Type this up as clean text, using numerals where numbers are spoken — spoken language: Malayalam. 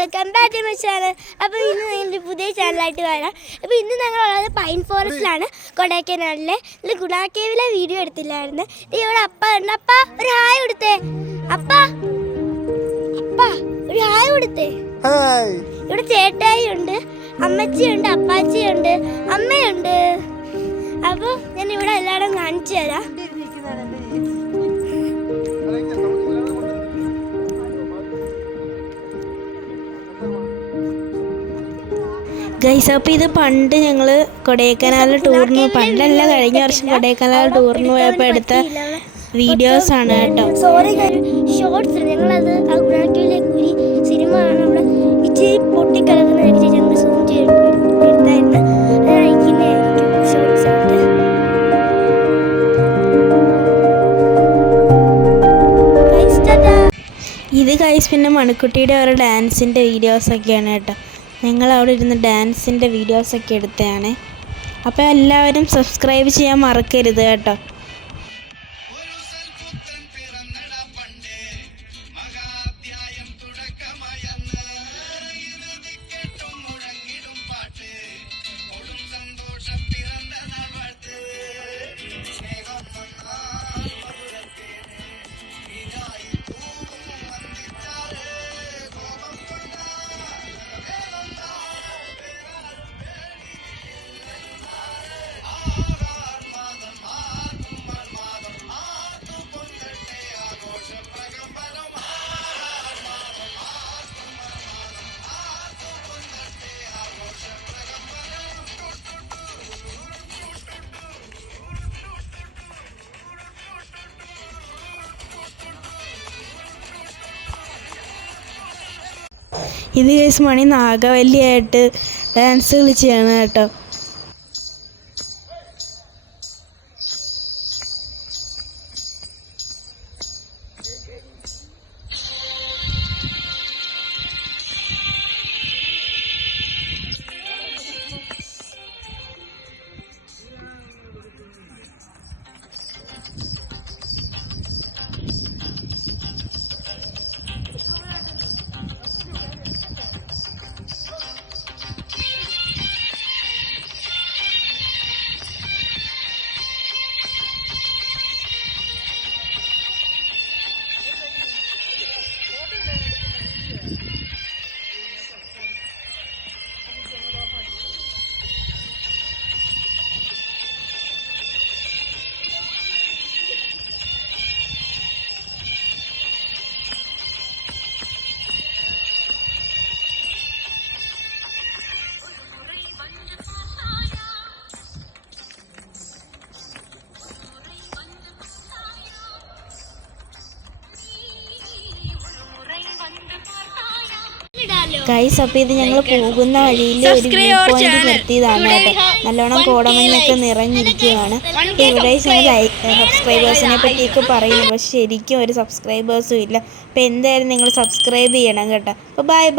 Welcome back to my channel. അപ്പോൾ ഇന്ന് ഞങ്ങളുടെ പുതിയ ചാനലായിട്ട് വരാം. അപ്പോൾ ഇന്ന് ഞങ്ങളുള്ളത് പൈൻ ഫോറസ്റ്റിലാണ്, കൊടൈക്കനാലിലെ. ഇതിൽ ഗുണ കേവിലെ വീഡിയോ എടുത്തില്ലായിരുന്നു. ഇവിടെ അപ്പ ഉണ്ട്. അപ്പ ഒരു ഹായ് കൊടുത്തേ. അപ്പ അപ്പ ഒരു ഹായ് കൊടുത്തേ. ഇവിടെ ചേട്ടായി ഉണ്ട്, അമ്മച്ചിയുണ്ട്, അപ്പാച്ചിയുണ്ട്, അമ്മയുണ്ട്. അപ്പോൾ ഞാൻ ഇവിടെ എല്ലായിടും കാണിച്ചു തരാം. ഗൈസ്, അപ്പോൾ ഇത് പണ്ട് ഞങ്ങൾ കൊടൈക്കനാൽ ടൂറിന്, പണ്ടല്ല കഴിഞ്ഞ വർഷം കൊടൈക്കനാൽ ടൂറിന് പോയപ്പോൾ എടുത്ത വീഡിയോസാണ് കേട്ടോ. സോറി, ഷോർട്സ് ഞങ്ങളത് ആ ഗുണാക്കിയിലേക്ക് ഒരു സിനിമ ആണ്. അവിടെ ഇച്ചിരി പൊട്ടിക്കിടക്കുന്നതായിട്ട് ഞങ്ങൾ സൂം ചെയ്തെടുത്തായിരുന്നു. ഷോർട്സ് ആയിട്ട് ഇത് ഗൈസ് പിന്നെ മണിക്കുട്ടിയുടെ ഓരോ ഡാൻസിൻ്റെ വീഡിയോസൊക്കെയാണ് കേട്ടോ. ഞങ്ങൾ അവിടെ ഇരുന്ന് ഡാൻസിൻ്റെ വീഡിയോസൊക്കെ എടുത്തതാണ്. അപ്പോൾ എല്ലാവരും സബ്സ്ക്രൈബ് ചെയ്യാൻ മറക്കരുത് കേട്ടോ. ഇത് കേസ് മണി നാഗവല്ലിയായിട്ട് ഡാൻസ് കളിച്ചാണ് കേട്ടോ. ഗൈസ്, അപ്പോൾ ഇത് ഞങ്ങൾ പോകുന്ന വഴിയിൽ ഒരു വ്യൂ പോയിന്റ് നിർത്തിയതാണ് കേട്ടോ. നല്ലോണം കോടമഞ്ഞൊക്കെ നിറഞ്ഞിരിക്കുകയാണ്. ഇവിടെ സബ്സ്ക്രൈബേഴ്സിനെ പറ്റിയൊക്കെ പറയുന്നു, പക്ഷെ ശരിക്കും ഒരു സബ്സ്ക്രൈബേഴ്സും ഇല്ല. അപ്പോൾ എന്തായാലും നിങ്ങൾ സബ്സ്ക്രൈബ് ചെയ്യണം കേട്ടോ. അപ്പോൾ ബൈ ബൈ.